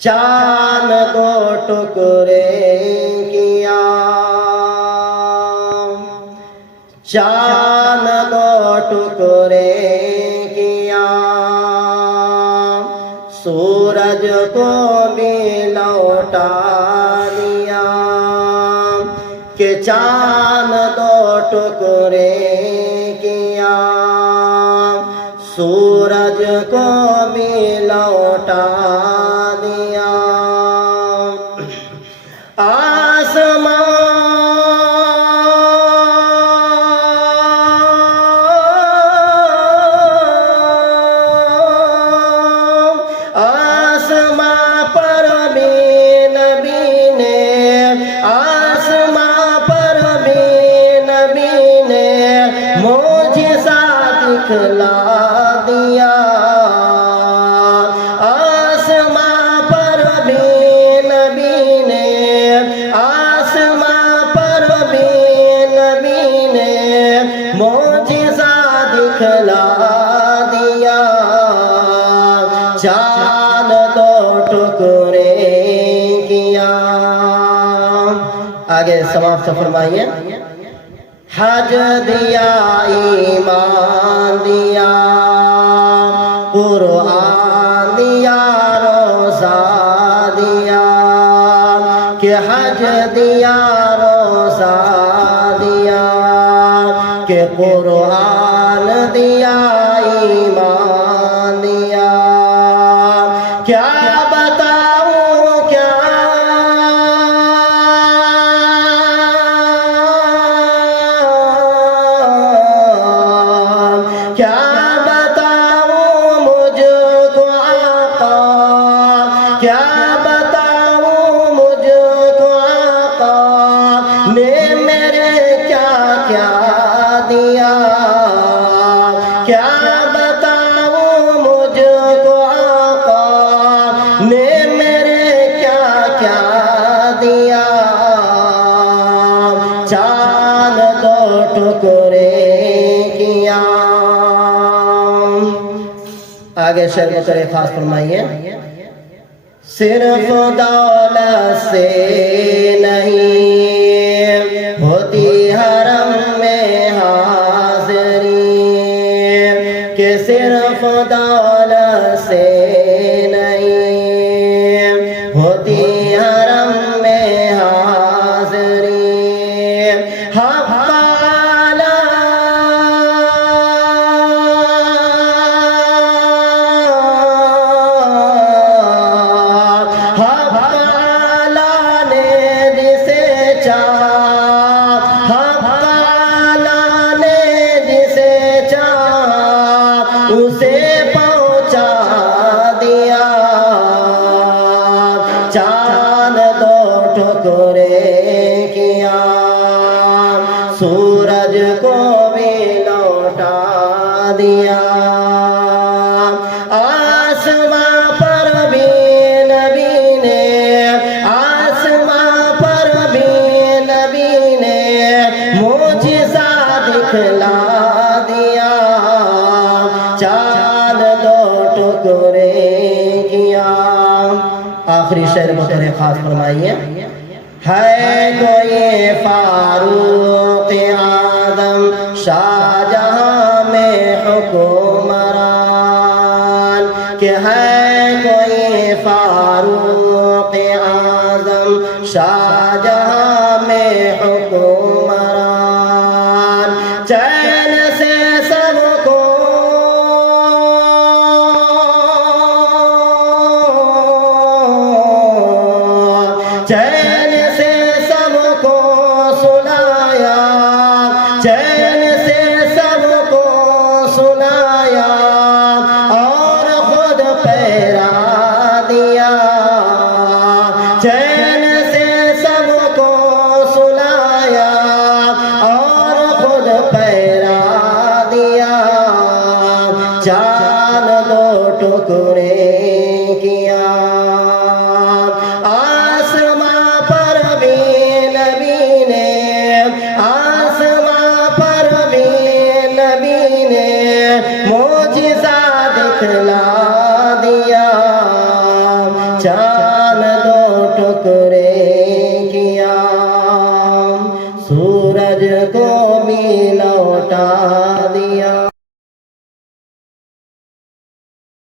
चांद को टुकड़े किया, चांद को टुकड़े किया, सूरज को भी लौटा दिया कि चांद दो टुकड़े किया, सूरज को भी लौटा दिया। आसमां पर भी नबी ने, आसमां पर भी नबी ने मोजिज़ा दिखला दिया। आसमां पर भी नबी ने, आसमां पर भी नबी ने मोजिज़ा दिखला दिया। चांद दो टुकड़े किया। आगे समाप्त फरमाइए। हज दिया, ईमान दिया, कुरान दिया, रोज़ा दिया, कि हज दिया, रोज़ा दिया, कि कुरान दिया, ईमान दिया। क्या बताऊं क्या, क्या बताऊं मुझको आका, क्या बताऊं मुझको आका ने मेरे क्या क्या दिया। क्या बताऊं मुझको आका ने मेरे क्या क्या दिया। चांद दो टुकड़े किया। आगे शेर मुतरे खास फरमाइए। सिर्फ दौलत से नहीं होती हरम में हाज़री, कि सिर्फ दौलत से नहीं होती हरम में हाज़री। उसे पहुंचा दिया। चांद दो टुकड़े किया, सूरज को भी लौटा दिया। आसमां पर भी नबी ने, आसमां पर भी नबी ने मोजिज़ा दिखला दिया। चांद दो टुकड़े किया। आखिरी शेर मुतरे खास फरमाइए। है कोई फारूक आदम शाहजहां में हुक्मरान, कि है कोई फारूक आदम शाहजहां में हुक्मरान। चैन से सबको चैन से सबको सुनाया, चैन से सबको सुनाया और खुद पैरा दिया। चैन से सबको सुनाया और खुद पैरा दिया। चांद दो टुकड़े किया। आसमां पर भी नबी ने, आसमां पर भी नबी ने मोजिज़ा दिखला दिया। चांद दो टुकड़े किया सूरज को